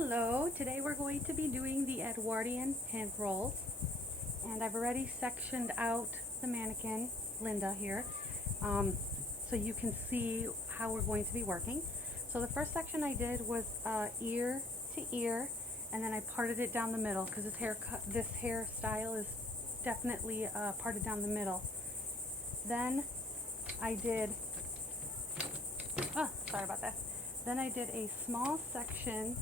Hello, today we're going to be doing the Edwardian Pin Rolls, and I've already sectioned out the mannequin, Linda here, so you can see how we're going to be working. So the first section I did was ear to ear, and then I parted it down the middle because this hairstyle is definitely parted down the middle. Then I did, sorry about that. Then I did a small section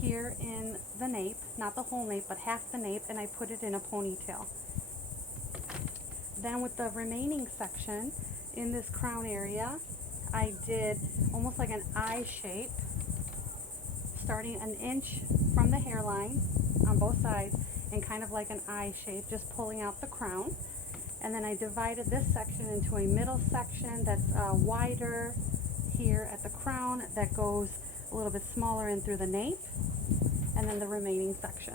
here in the nape, not the whole nape, but half the nape, and I put it in a ponytail. Then with the remaining section in this crown area, I did almost like an eye shape, starting an inch from the hairline on both sides, and kind of like an eye shape, just pulling out the crown. And then I divided this section into a middle section that's wider here at the crown that goes a little bit smaller in through the nape, and then the remaining section.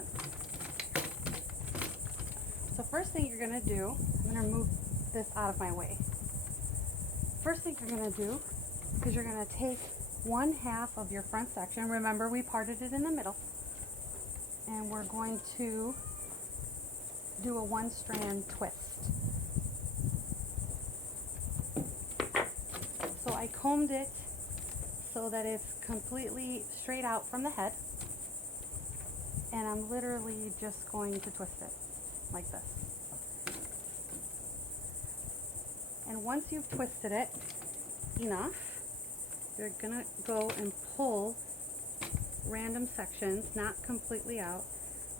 So first thing you're going to do, I'm going to move this out of my way. First thing you're going to do is you're going to take one half of your front section. Remember, we parted it in the middle, and we're going to do a one strand twist. So I combed it so that it's completely straight out from the head, and I'm literally just going to twist it like this. And once you've twisted it enough, you're gonna go and pull random sections, not completely out,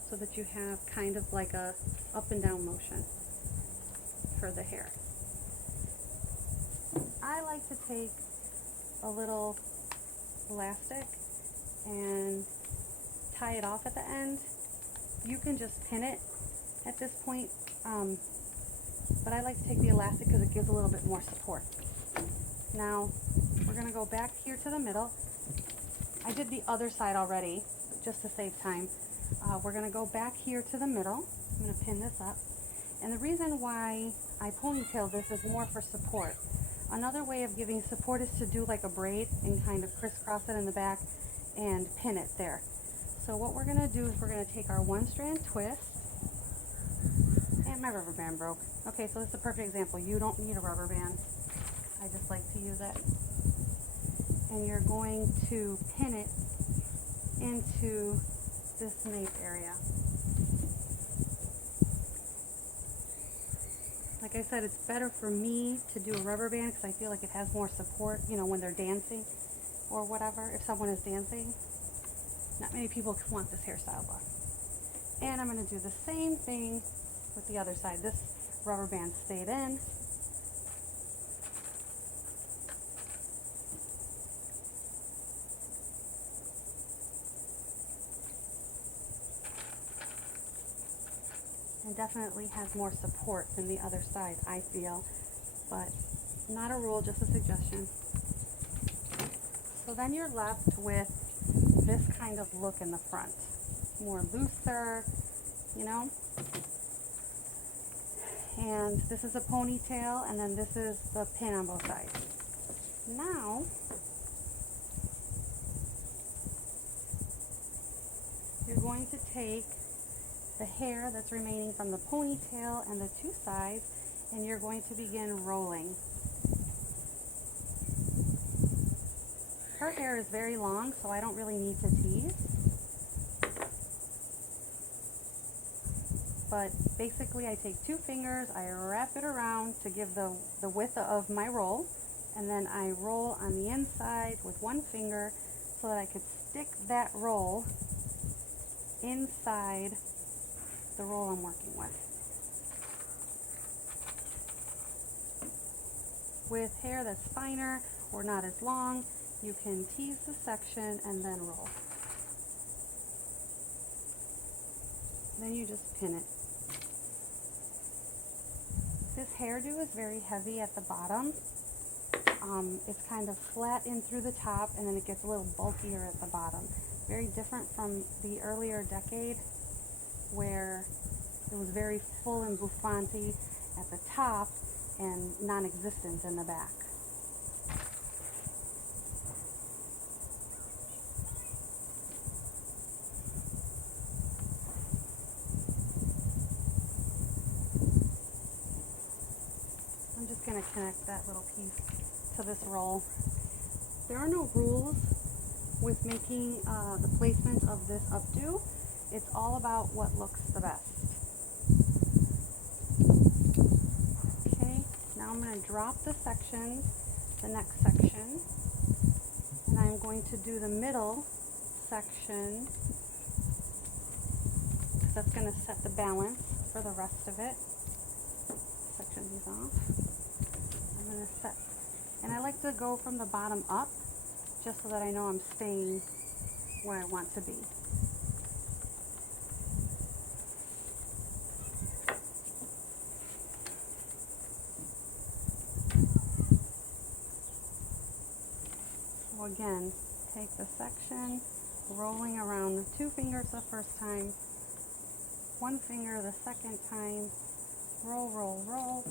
so that you have kind of like a up and down motion for the hair. I like to take a little elastic and tie it off at the end. You can just pin it at this point, but I like to take the elastic because it gives a little bit more support. Now we're going to go back here to the middle. I did the other side already just to save time. We're going to go back here to the middle. I'm going to pin this up, and the reason why I ponytail this is more for support. Another way of giving support is to do like a braid and kind of crisscross it in the back and pin it there. So what we're going to do is we're going to take our one strand twist, and my rubber band broke. Okay, so this is a perfect example. You don't need a rubber band. I just like to use it. And you're going to pin it into this nape area. Like I said, it's better for me to do a rubber band because I feel like it has more support, you know, when they're dancing or whatever, if someone is dancing. Not many people want this hairstyle, but. And I'm going to do the same thing with the other side. This rubber band stayed in. And definitely has more support than the other side, I feel, but not a rule, just a suggestion. So then you're left with this kind of look in the front, more looser, you know. And this is a ponytail, and then this is the pin on both sides. Now you're going to take the hair that's remaining from the ponytail and the two sides, and you're going to begin rolling. Her hair is very long, so I don't really need to tease. But basically I take two fingers, I wrap it around to give the width of my roll, and then I roll on the inside with one finger so that I could stick that roll inside the roll I'm working with. With hair that's finer or not as long, you can tease the section and then roll. Then you just pin it. This hairdo is very heavy at the bottom. It's kind of flat in through the top, and then it gets a little bulkier at the bottom. Very different from the earlier decade where it was very full and bouffanty at the top and non-existent in the back. going to connect that little piece to this roll. There are no rules with making the placement of this updo. It's all about what looks the best. Okay, now I'm going to drop the sections, the next section, and I'm going to do the middle section because that's going to set the balance for the rest of it. Section these off. I'm going to set, and I like to go from the bottom up just so that I know I'm staying where I want to be. So again, take the section, rolling around the 2 fingers the first time, 1 finger the second time, roll, roll, roll.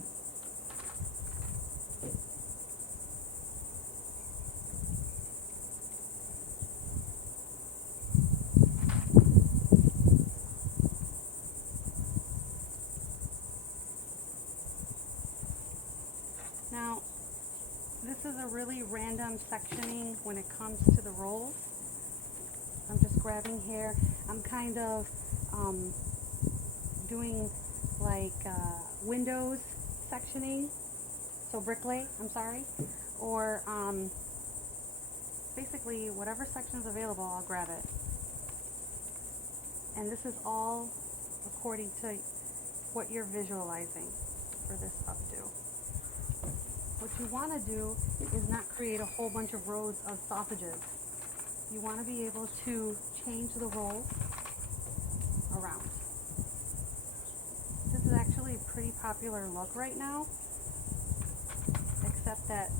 Now, this is a really random sectioning when it comes to the rolls. I'm just grabbing here. I'm kind of doing like windows sectioning, so bricklay, I'm sorry, or basically whatever section's available, I'll grab it. And this is all according to what you're visualizing for this updo. What you want to do is not create a whole bunch of rows of sausages. You want to be able to change the rolls around. This is actually a pretty popular look right now, except that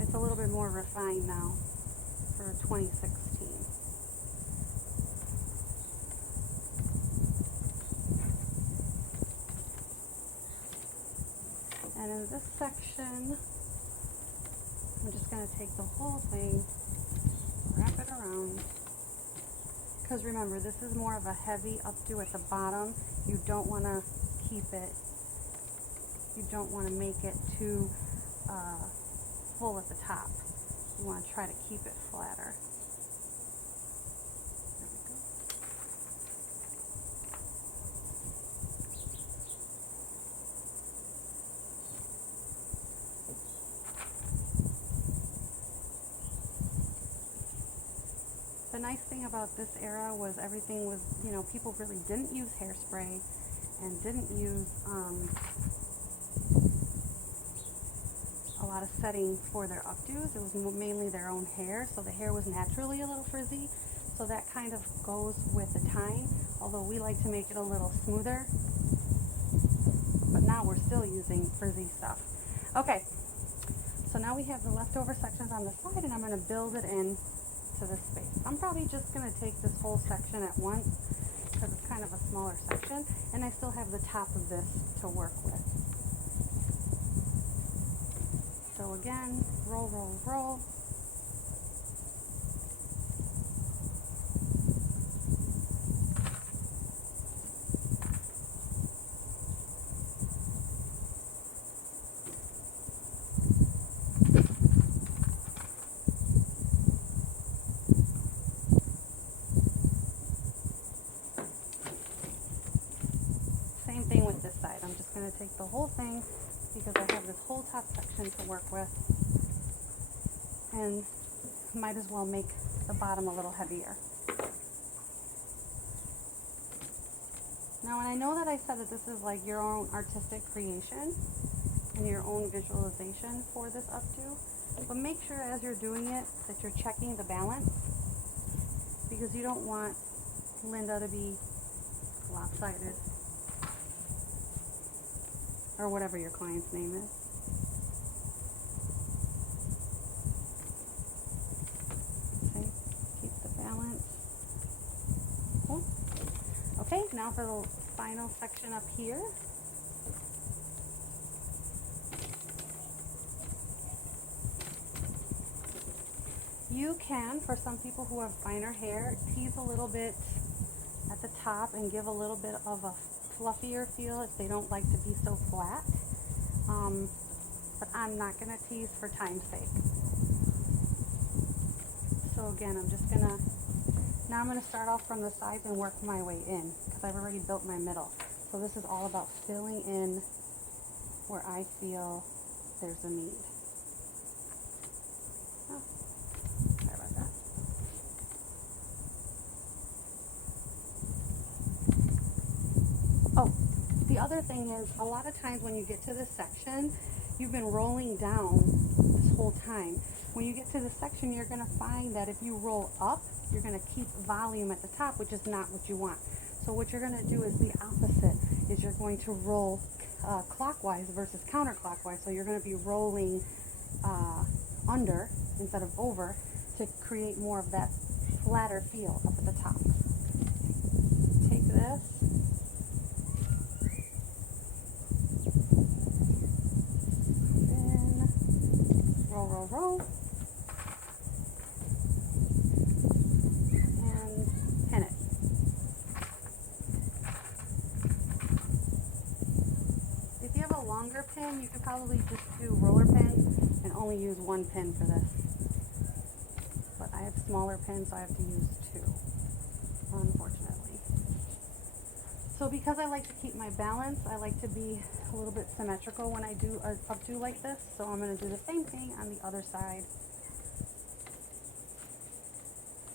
it's a little bit more refined now for 2016. And in this section, I'm just going to take the whole thing, wrap it around, because remember, this is more of a heavy updo at the bottom. You don't want to keep it, you don't want to make it too full at the top. You want to try to keep it flatter. There we go. The nice thing about this era was everything was, you know, people really didn't use hairspray and didn't use a lot of setting for their updos. It was mainly their own hair, so the hair was naturally a little frizzy. So that kind of goes with the time, although we like to make it a little smoother. But now we're still using frizzy stuff. Okay, so now we have the leftover sections on the side, and I'm going to build it in to this space. I'm probably just going to take this whole section at once because it's kind of a smaller section, and I still have the top of this to work with. So again, roll, roll, roll. Same thing with this side. I'm just going to take the whole thing because I have this whole top section to work with, and might as well make the bottom a little heavier. Now, and I know that I said that this is like your own artistic creation and your own visualization for this updo, but make sure as you're doing it that you're checking the balance, because you don't want Linda to be lopsided, or whatever your client's name is. Okay, keep the balance. Cool. Okay, now for the final section up here. You can, for some people who have finer hair, tease a little bit at the top and give a little bit of a fluffier feel if they don't like to be so flat. but I'm not going to tease for time's sake. So again, now I'm going to start off from the sides and work my way in, because I've already built my middle. So this is all about filling in where I feel there's a need. Oh, sorry about that. Oh, the other thing is, a lot of times when you get to this section, you've been rolling down this whole time. When you get to this section, you're going to find that if you roll up, you're going to keep volume at the top, which is not what you want. So what you're going to do is the opposite, is you're going to roll clockwise versus counterclockwise. So you're going to be rolling under instead of over to create more of that flatter feel up at the top. Take this. Roll, roll, and pin it. If you have a longer pin, you could probably just do roller pins and only use one pin for this. But I have smaller pins, so I have to use two, unfortunately. So because I like to keep my balance, I like to be a little bit symmetrical when I do an updo like this. So I'm going to do the same thing on the other side.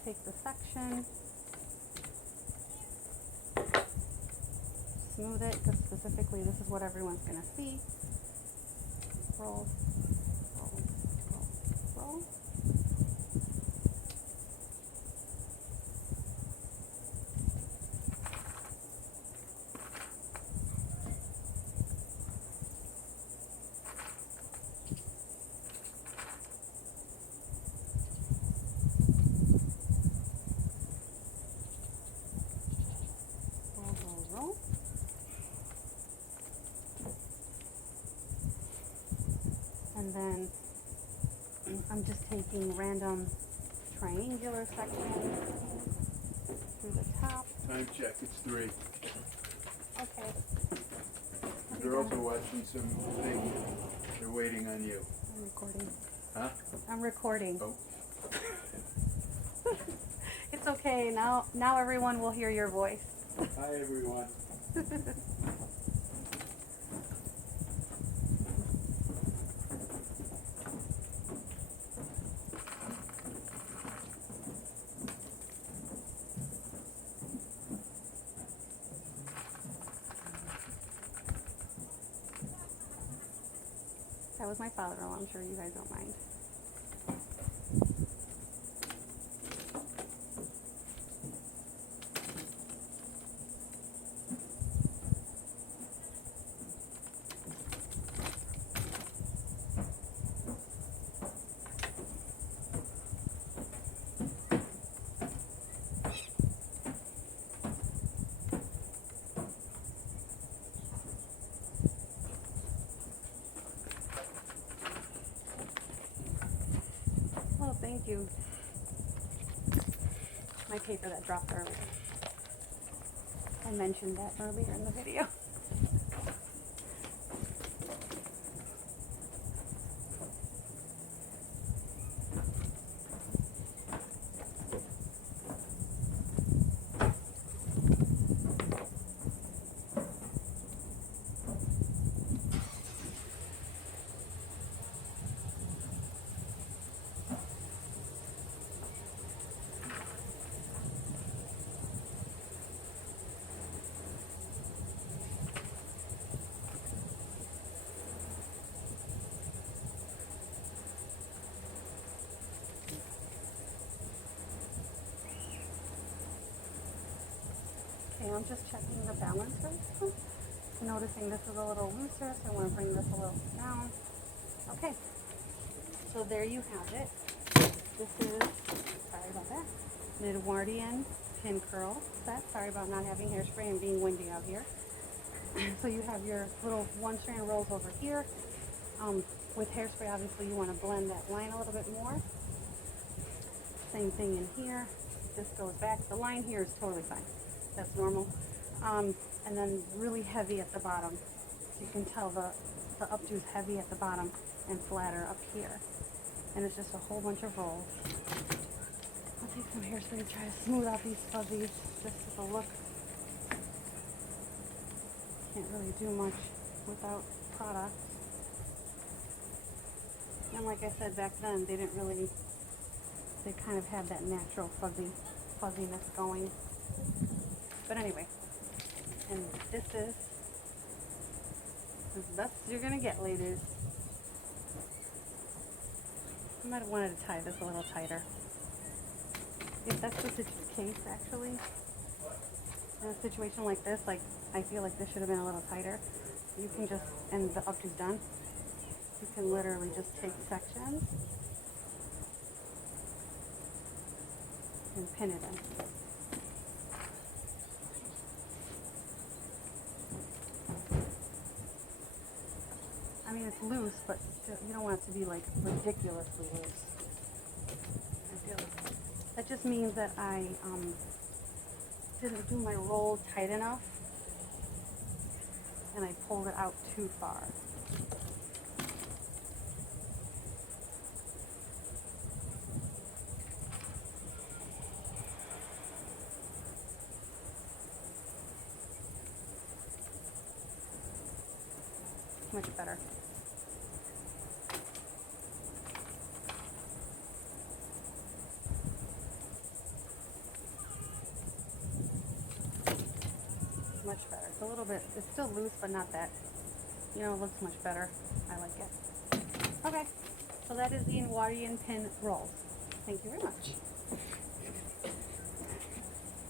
Take the section, smooth it, because specifically this is what everyone's going to see. Roll, roll, roll, roll. And then I'm just taking random triangular sections through the top. Time check, it's 3. Okay. The girls are watching some thing. They're waiting on you. I'm recording. Huh? I'm recording. Oh. It's okay. Now everyone will hear your voice. Hi, everyone. That was my father-in-law. I'm sure you guys don't mind. Oh, thank you. My paper that dropped earlier. I mentioned that earlier in the video. Okay, I'm just checking the balance first. Noticing this is a little looser, so I want to bring this a little down. Okay, so there you have it. This is, sorry about that, an Edwardian Pin Curl set. Sorry about not having hairspray and being windy out here. So you have your little one-strand rolls over here. With hairspray, obviously, you want to blend that line a little bit more. Same thing in here. This goes back. The line here is totally fine. That's normal. And then really heavy at the bottom. You can tell the updo is heavy at the bottom. and flatter up here. And it's just a whole bunch of rolls. I'll take some hairspray to try to smooth out these fuzzies, just as a look. Can't really do much without product. And like I said back then, they kind of had that natural fuzziness going. But anyway, and this is as best as you're gonna get, ladies. I might have wanted to tie this a little tighter. If that's the case, actually, in a situation like this, like I feel like this should have been a little tighter. You can just, and the updo's done. You can literally just take sections and pin it in. I mean, it's loose, but still, you don't want it to be like ridiculously loose. I feel like that just means that I didn't do my roll tight enough, and I pulled it out too far. Much better. Much better. It's a little bit, it's still loose, but not that, it looks much better. I like it. Okay, so that is the Edwardian Pin Rolls. Thank you very much.